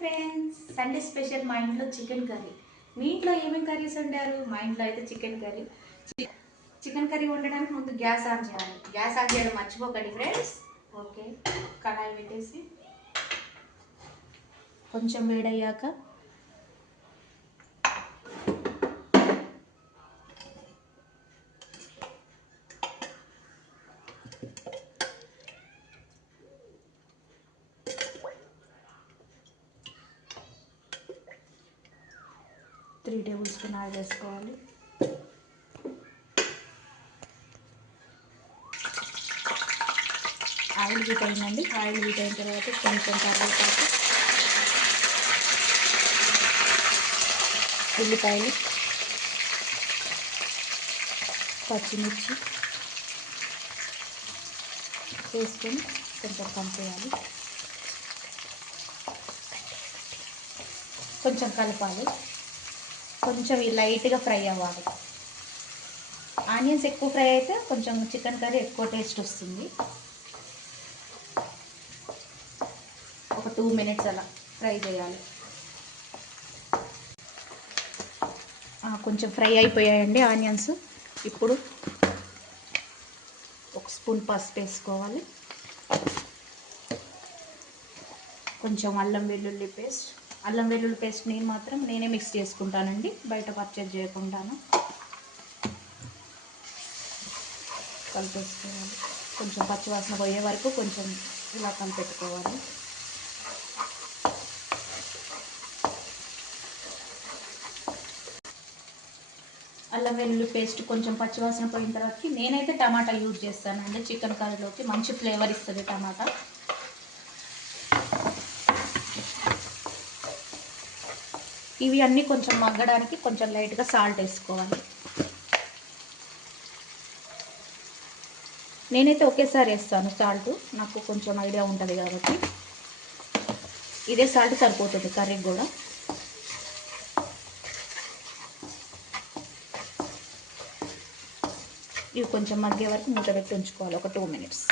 Friends, Sunday special మా ఇంట్లో chicken curry. మీ ఇంట్లో ఏమేమి కర్రీస్ వండారు? మా ఇంట్లో అయితే చికెన్ కర్రీ. చికెన్ కర్రీ వండడానికి ముందు గ్యాస్ ఆన్ చేయాలి. గ్యాస్ ఆన్ చేయడం మర్చిపోకండి ఫ్రెండ్స్. ఓకే, కడాయి పెట్టేసి కొంచెం వేడయ్యాక త్రీ టేబుల్ స్పూన్ ఆయిల్ వేసుకోవాలి. ఆయిల్ హీట్ అయిందండి. ఆయిల్ హీట్ అయిన తర్వాత కొంచెం కరివేపాకు, ఉల్లిపాయలు, పచ్చిమిర్చి వేసుకొని కొంచెం కలిపేయాలి. కొంచెం కలపాలి. కొంచెం లైట్గా ఫ్రై అవ్వాలి. ఆనియన్స్ ఎక్కువ ఫ్రై అయితే కొంచెం చికెన్ కర్రీ ఎక్కువ టేస్ట్ వస్తుంది. ఒక 2 మినిట్స్ అలా ఫ్రై చేయాలి. కొంచెం ఫ్రై అయిపోయాయండి ఆనియన్స్. ఇప్పుడు ఒక స్పూన్ పసుపు వేసుకోవాలి. కొంచెం అల్లం వెల్లుల్లి పేస్ట్ నేనే మిక్స్ చేసుకుంటానండి, బయట పర్చేజ్ చేయకుండాను. కలిపేసుకోవాలి. కొంచెం పచ్చివాసన పోయే వరకు కొంచెం ఇలా కలిపెట్టుకోవాలి. అల్లం వెల్లుల్లి పేస్ట్ కొంచెం పచ్చివాసన పోయిన తర్వాత నేనైతే టమాటా యూజ్ చేస్తానండి. చికెన్ కర్రీలోకి మంచి ఫ్లేవర్ ఇస్తుంది టమాటా. ఇవి అన్నీ కొంచెం మగ్గడానికి కొంచెం లైట్గా సాల్ట్ వేసుకోవాలి. నేనైతే ఒకేసారి వేస్తాను సాల్ట్, నాకు కొంచెం ఐడియా ఉంటుంది కాబట్టి. ఇదే సాల్ట్ సరిపోతుంది కర్రీకి కూడా. ఇవి కొంచెం మగ్గే వరకు మూత పెట్టి ఉంచుకోవాలి, ఒక 2 మినిట్స్.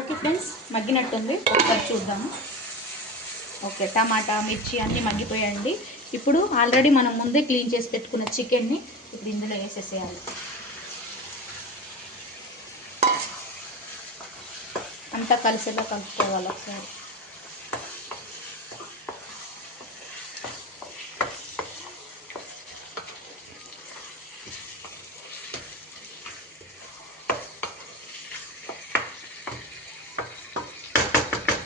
ఓకే ఫ్రెండ్స్, మగ్గినట్టుంది, ఒకసారి చూద్దాము. ఓకే, టమాటా మిర్చి అన్నీ మగ్గిపోయాయండి. ఇప్పుడు ఆల్రెడీ మనం ముందే క్లీన్ చేసి పెట్టుకున్న చికెన్ని ఇప్పుడు ఇందులో వేసేసేయాలి. అంతా కలిసేలా కలుపుకోవాలి ఒకసారి.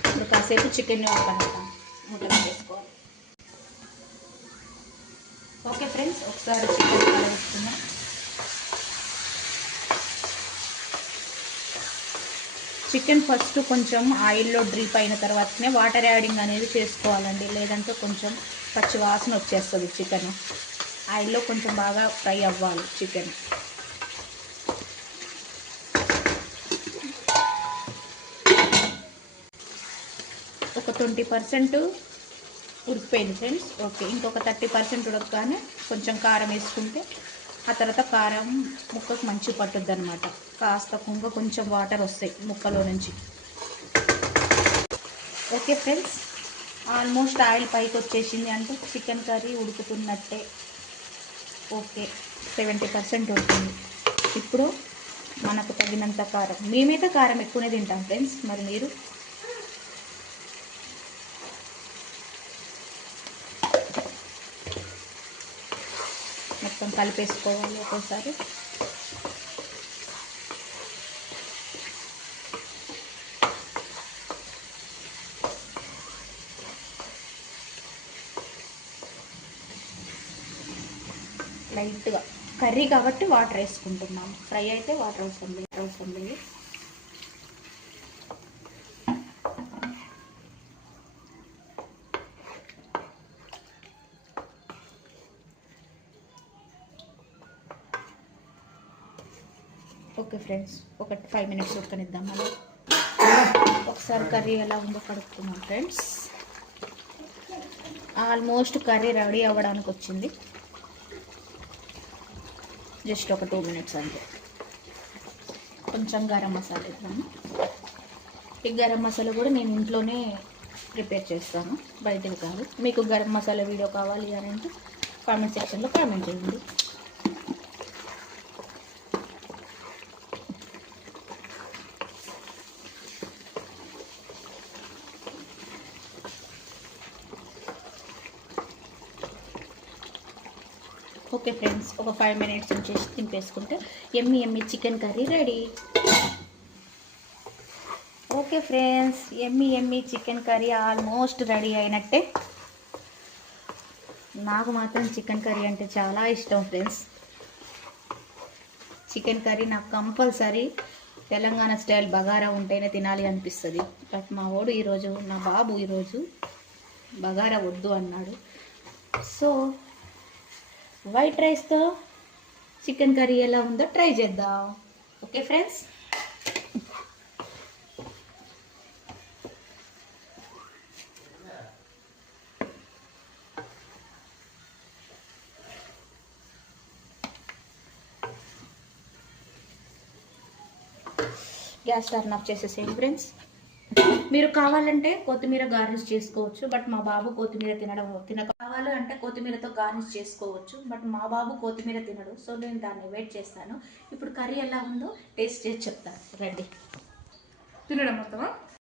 ఇప్పుడు కాసేపు చికెన్ మూత వేసుకోవాలి. ఓకే ఫ్రెండ్స్, ఒకసారి చికెన్ కలుపుకుందాం. చికెన్ ఫస్ట్ కొంచెం ఆయిల్లో డ్రీప్ అయిన తర్వాతనే వాటర్ యాడింగ్ అనేది చేసుకోవాలండి, లేదంటే కొంచెం పచ్చి వాసన వచ్చేస్తుంది చికెన్. ఆయిల్లో కొంచెం బాగా ఫ్రై అవ్వాలి చికెన్. ఒక 20% ఉడికిపోయింది ఫ్రెండ్స్. ఓకే, ఇంకొక 30% ఉడకగానే కొంచెం కారం వేసుకుంటే ఆ తర్వాత కారం ముక్కకు మంచి పట్టుద్ది అనమాట. కాస్త కొంచెం వాటర్ వస్తాయి ముక్కలో నుంచి. ఓకే ఫ్రెండ్స్, ఆల్మోస్ట్ ఆయిల్ పైకి వచ్చేసింది అంటే చికెన్ కర్రీ ఉడుకుతున్నట్టే. ఓకే, 70% ఉంటుంది. ఇప్పుడు మనకు తగినంత కారం. మేమైతే కారం ఎక్కువనే తింటాం ఫ్రెండ్స్, మరి మీరు? మొత్తం కలిపేసుకోవాలి ఒక్కోసారి. లైట్గా కర్రీ కాబట్టి వాటర్ వేసుకుంటున్నాము, ఫ్రై అయితే వాటర్ అవసరం లేదు. ఓకే ఫ్రెండ్స్, ఒక 5 మినిట్స్ ఉడకనిద్దాం. మళ్ళీ ఒకసారి కర్రీ ఎలా ఉందో కడుక్కున్నాం ఫ్రెండ్స్. ఆల్మోస్ట్ కర్రీ రెడీ అవ్వడానికి వచ్చింది. జస్ట్ ఒక 2 మినిట్స్ అంతే. కొంచెం గరం మసాలా ఇద్దాము. ఈ గరం మసాలా కూడా నేను ఇంట్లోనే ప్రిపేర్ చేస్తాను, బయటది కాదు. మీకు గరం మసాలా వీడియో కావాలి అని అంటే కామెంట్ సెక్షన్లో కామెంట్ చేయండి. ఓకే ఫ్రెండ్స్, ఒక 5 మినిట్స్ ఉంచేసి తింపేసుకుంటే ఎమ్మి ఎమ్మి chicken curry ready. Okay friends, ఎమ్మి ఎమ్మి చికెన్ కర్రీ ఆల్మోస్ట్ రెడీ అయినట్టే. నాకు మాత్రం చికెన్ కర్రీ అంటే చాలా ఇష్టం ఫ్రెండ్స్. చికెన్ కర్రీ నాకు కంపల్సరీ తెలంగాణ స్టైల్ బగారా ఉంటేనే తినాలి అనిపిస్తుంది. బట్ మా వాడు ఈరోజు, నా బాబు ఈరోజు బగారా వద్దు అన్నాడు. సో వైట్ రైస్తో చికెన్ కర్రీ ఎలా ఉందో ట్రై చేద్దాం. Okay friends, gas turn off చేసేసేయండి ఫ్రెండ్స్. మీరు కావాలంటే కొత్తిమీర గార్నిష్ చేసుకోవచ్చు, బట్ మా బాబు కొత్తిమీర కావాలి అంటే కొత్తిమీరతో గార్నిష్ చేసుకోవచ్చు, బట్ మా బాబు కొత్తిమీర తినడు. సో నేను దాన్ని వెయిట్ చేస్తాను. ఇప్పుడు కర్రీ ఎలా ఉందో టేస్ట్ చేసి చెప్తాను రండి. తినడం మొత్తమా?